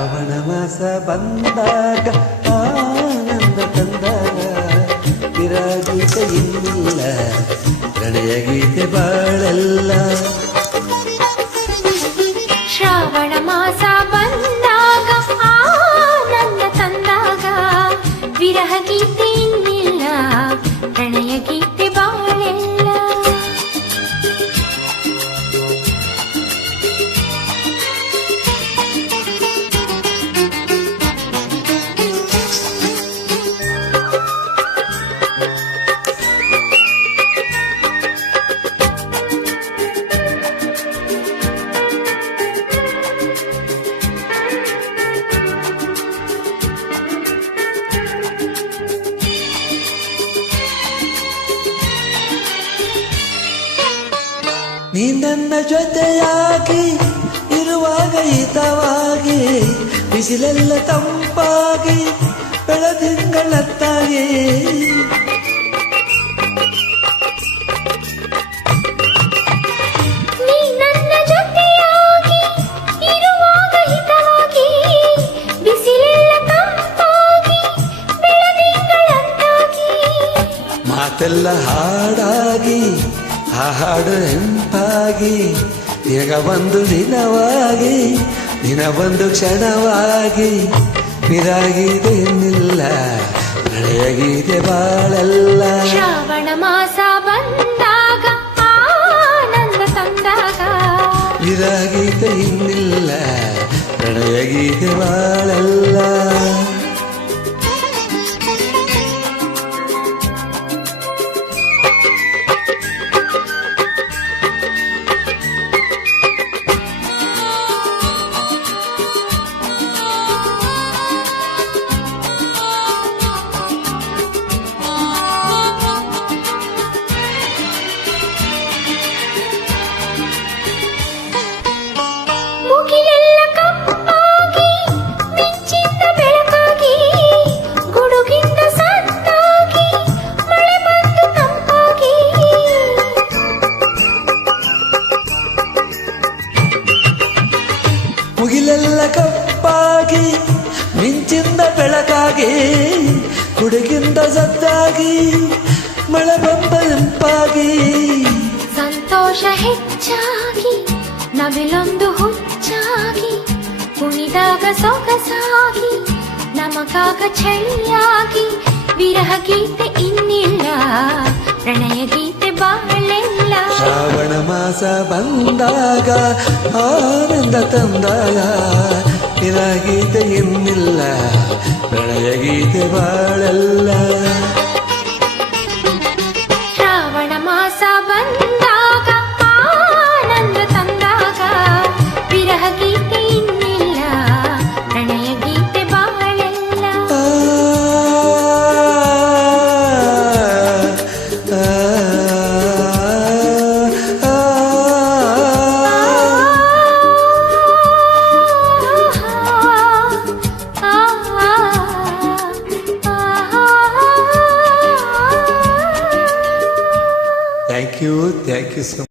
ಶ್ರಾವಣ ಮಾಸ ಬಂದಾಗ ಆನಂದ ತಂದಾಗ ವಿರಗೀತೆ ಇಲ್ಲ ಪ್ರಣಯ ಗೀತೆ ಬಾಳೆಲ್ಲ. ಶ್ರಾವಣ ಮಾಸ ಬಂದಾಗ ಆನಂದ ತಂದಾಗ ವಿರಹ ಗೀತೆ ಇನ್ನಿಲ್ಲ ಪ್ರಣಯ ಗೀತೆ ಬಾಳೆಲ್ಲ. ನೀ ನನ್ನ ಜೊತೆಯಾಗಿ ಇರುವಾಗ ಹಿತವಾಗಿ ಬಿಸಿಲೆಲ್ಲ ತಂಪಾಗಿ ಬೆಳದಿಂಗಳತ್ತಾಗಿ ನೀ ನನ್ನ ಜೊತೆಯಾಗಿ ಇರುವಾಗ ಹಿತವಾಗಿ ಬಿಸಿಲೆಲ್ಲ ತಂಪಾಗಿ ಬೆಳದಿಂಗಳತ್ತಾಗಿ ಮಾತೆಲ್ಲ ಹಾಡಾಗಿ ಆ ಹಾಡು ಹೆಂಪಾಗಿ ಈಗ ಒಂದು ದಿನವಾಗಿ ದಿನ ಒಂದು ಕ್ಷಣವಾಗಿ ವಿರಾಗಿದೆ ಇನ್ನಿಲ್ಲ ಪ್ರಣಯ ಗೀತೆ ಬಾಳೆಲ್ಲ. ಶ್ರಾವಣ ಮಾಸ ಬಂದಾಗ ಆನಂದ ತಂದಾಗ ವಿರಾಗಿದೆ ಇನ್ನಿಲ್ಲ ಪ್ರಣಯ ಗೀತೆ ಬಾಳೆಲ್ಲ. ಮುಗಿಲೆಲ್ಲ ಕಪ್ಪಾಗಿ ಮಿಂಚಿದ ಬೆಳಕಾಗಿ ಗುಡುಗಿಂದ ಸತ್ತಾಗಿ ಮಳೆ ಬಂದು ತಂಪಾಗಿ ಮುಗಿಲೆಲ್ಲ ಕಪ್ಪಾಗಿ ಮಿಂಚಿಂದ ಬೆಳಕಾಗಿ ಗುಡುಗಿಂದ ಸದ್ದಾಗಿ ಮಳೆ ಬಂದ ಇಂಪಾಗಿ ಸಂತೋಷ ಹೆಚ್ಚಾಗಿ ನವಿಲೊಂದು ಹುಚ್ಚಾಗಿ ಕುಣಿದಾಗ ಸೊಗಸಾಗಿ ನಮಗಾಗ ಚಳಿಯಾಗಿ ವಿರಹ ಗೀತೆ ಇನ್ನಿಲ್ಲ ಪ್ರಣಯ ಗೀತೆ ಬಾಳೆಲ್ಲ. ಶ್ರಾವಣ ಮಾಸ ಬಂದಾಗ ಆನಂದ ತಂದಾಗ ವಿರಹ ಗೀತೆ ಇನ್ನಿಲ್ಲ ಪ್ರಣಯ ಗೀತೆ ಬಾಳೆಲ್ಲ. ಶ್ರಾವಣ ಮಾಸ ಬಂದಾಗ ಆನಂದ ತಂದಾಗ ವಿರಹ ಗೀತೆ ಇನ್ನಿಲ್ಲ ಪ್ರಣಯ ಗೀತೆ ಬಾಳೆಲ್ಲ. Thank you so much.